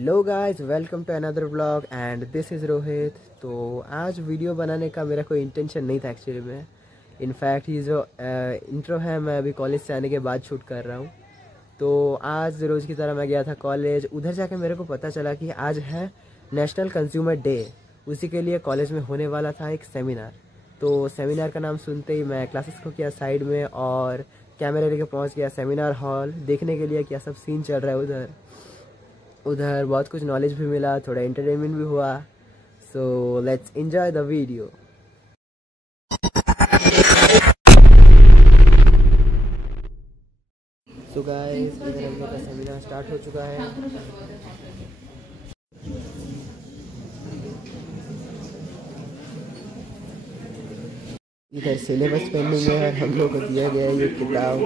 Hello guys, welcome to another vlog and this is Rohit. तो आज video बनाने का मेरा कोई इंटेंशन नहीं था एक्चुअली में। इनफैक्ट ये जो इंट्रो है मैं अभी कॉलेज से आने के बाद शूट कर रहा हूँ। तो आज रोज़ की तरह मैं गया था कॉलेज। उधर जाके मेरे को पता चला कि आज है नेशनल कंज्यूमर डे। उसी के लिए कॉलेज में होने वाला था एक सेमिनार। तो सेमिनार का नाम सुनते ही मैं क्लासेस को किया साइड में और कैमरा लेके पहुँच गया सेमिनार हॉल देखने के लिए क्या सब सीन चल रहा है उधर बहुत कुछ नॉलेज भी मिला, थोड़ा एंटरटेनमेंट भी हुआ। So let's enjoy the video. So guys, इधर हम लोग का सेमिनार स्टार्ट हो चुका है। इधर सिलेबस पेंडिंग है और हम लोग को दिया गया है ये किताब।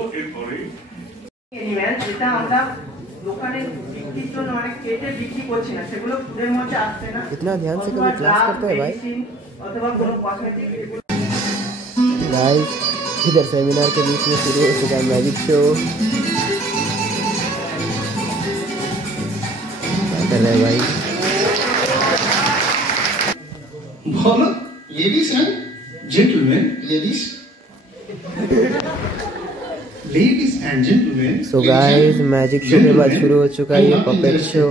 इतना ध्यान से कभी क्लास करता है भाई। गाइस, इधर सेमिनार के बीच में शुरू हो चुका है मैजिक शो। क्या कर रहे हैं भाई? बोलो, ladies and gentleman, ladies and gentleman. So guys, magic show के बाद शुरू हो चुका है ये पपेट शो।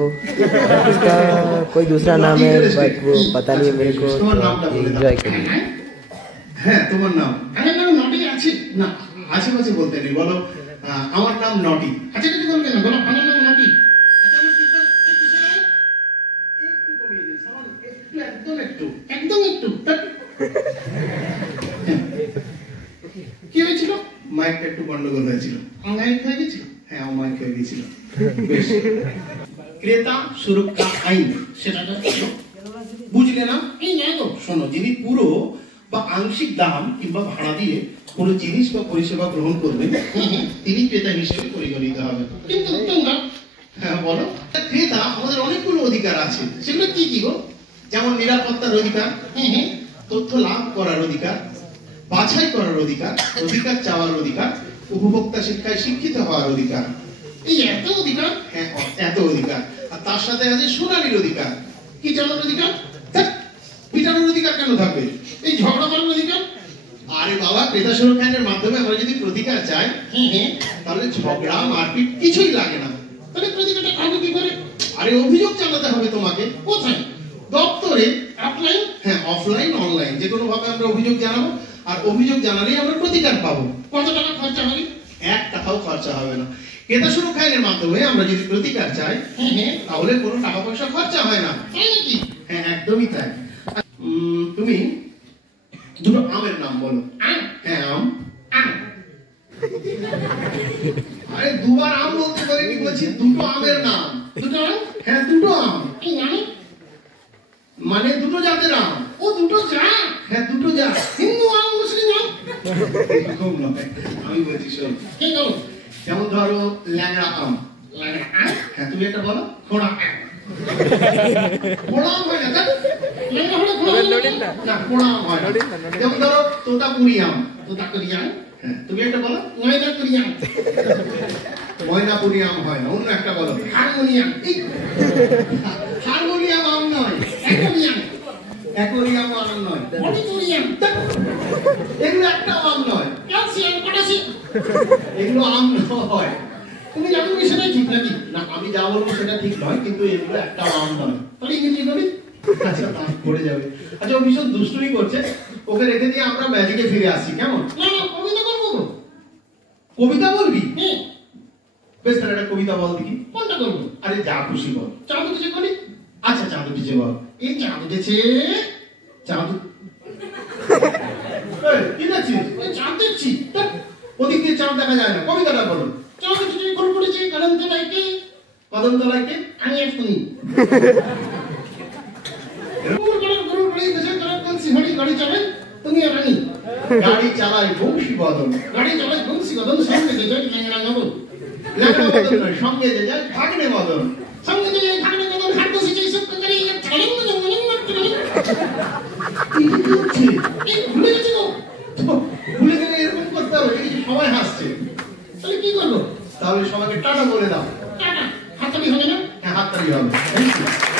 इसका कोई दूसरा नाम है बट वो पता नहीं है मेरे को। एंजॉय करिए। হ্যাঁ, তোমার নাম? আমার নাম নটি আছে না, আশেপাশে বলতে নেই। বলো আমার নাম নটি। আচ্ছা কিছু বলবে না, বলো আমার নাম নটি। আচ্ছা আমার কি একটু কমিয়ে দিন, সামান একদম একটু কি হয়েছিল? মাইকটা একটু গন্ডগোল হয়েছিল। অনলাইন হয়ে গেছিল। হ্যাঁ, অনলাইন হয়ে গেছিল। বেশ। ক্রেতা সুরক্ষা আইন সেটা বুঝলে না? এই না তো, শোনো, যিনি পুরো বা আংশিক দাম কিংবা ভাড়া দিয়ে কোনো জিনিস বা পরিষেবা গ্রহণ করবেন তিনি ক্রেতা হিসেবে পরিগণিত হবেন। কিন্তু তোমরা হ্যাঁ বলো, ক্রেতা আমাদের অনেকগুলো অধিকার আছে। সেগুলো কি কি গো? যেমন নিরাপত্তার অধিকার, তথ্য লাভ করার অধিকার, বাছাই করার অধিকার, অধিকার চাওয়ার অধিকার, উপভোক্তা শিক্ষায় শিক্ষিত হওয়ার অধিকার। এই এত অধিকার, হ্যাঁ এত অধিকার। আর তার সাথে আছে শুনানির অধিকার। কি জানার অধিকার? পিটানোর অধিকার কেন থাকবে? এই ঝগড়া করার অধিকার। আরে বাবা, ক্রেতা সুরক্ষা আইনের মাধ্যমে আমরা যদি প্রতিকার চাই তাহলে ঝগড়া মারপিট কিছুই লাগে না। তাহলে প্রতিকারটা হবে কি করে? আরে অভিযোগ জানাতে হবে তোমাকে। কোথায়? দপ্তরে, অফলাইন, হ্যাঁ অফলাইন অনলাইন যে কোনো ভাবে আমরা অভিযোগ জানাবো। আর অভিযোগ জানালেই আমরা প্রতিকার পাবো। কত টাকা খরচা হবে? 1 টাকাও খরচা হবে না। ক্রেতা সুরক্ষা আইনের মাধ্যমে আমরা যদি প্রতিকার চাই তাহলে কোনো টাকা পয়সা খরচা হয় না। তাই নাকি? হ্যাঁ একদমই তাই। তুমি দুটো আমের নাম বলো। হ্যাঁ আম। আরে দুবার আম বলতে পারি কি বলছি? দুটো আমের নাম। দুটো আম? হ্যাঁ দুটো আম। মানে দুটো জাতের আম। ও দুটো জাত? হ্যাঁ দুটো জাত। হিন্দু আম, মুসলিম আম? খুব নয়, আমি বলছি শোন। কি বলো? যেমন ধরো ল্যাংড়া আম। ল্যাংড়া আম? হ্যাঁ তুমি একটা বলো। খোড়া আম। খোড়া আম হয় না? ল্যাংড়া হলে খোড়া না, খোড়া আম হয় না। যেমন ধরো তোতাপুরি আম। তোতাপুরি আম? হ্যাঁ তুমি একটা বলো। ময়নাপুরি আম। ময়নাপুরি আম হয় না, অন্য একটা বলো। হারমোনিয়াম। হারমোনিয়াম আম নয়, অ্যাকোরিয়াম। অ্যাকোরিয়াম আম নয়, অডিটোরিয়াম। এগুলো একটা আম নয়। Calcium, potassium. এগুলো আম নয়। তুমি জানো কি সেটা ঠিক নাকি? না, আমি যা বলবো সেটা ঠিক নয়, কিন্তু এগুলো একটা আম নয়। তাহলে ইংরেজি বলি। আচ্ছা পড়ে যাবে। আচ্ছা ও ভীষণ দুষ্টুমি করছে, ওকে রেখে দিয়ে আমরা ম্যাজিকে ফিরে আসছি। কেমন? না কবিতা বলবো। কবিতা বলবি? বেশ, তাহলে একটা কবিতা বল দেখি। কোনটা করবো? আরে যা খুশি বল। চাঁদ উঠেছে বলি। আচ্ছা চাঁদ উঠেছে বল। এই চাঁদ উঠেছে। চাঁদ কি দেখছিস? চাঁদ দেখছি। ওদিক দিয়ে চাঁদ দেখা যায় না। কবিতাটা বলো। চাঁদ উঠেছে, ঘুরে পড়েছে কদমতলাইতে। কদমতলাইতে? আমি এক শুনি। গাড়ি চালায় তুমি আর আমি। গাড়ি চালায় বংশী বদন। গাড়ি চালায় বংশী বদন। সঙ্গে যে যায় ল্যাংড়া নবন। ল্যাংড়া বদন নয়, সঙ্গে যে যায় ভাগনে বদন। সঙ্গে যে যায় ভাগনে বদন। হাত বসেছে সব করে চালিং বদন মলিং করতে পারি। এই ভুলে গেছি গো। ভুলে গেলে এরকম করতে হবে, কিছু সবাই হাসছে। তাহলে কি করবো? তাহলে সবাইকে টাটা বলে দাও। টাটা। হাততালি হবে না? হ্যাঁ হাততালি কি হবে, তাই তো?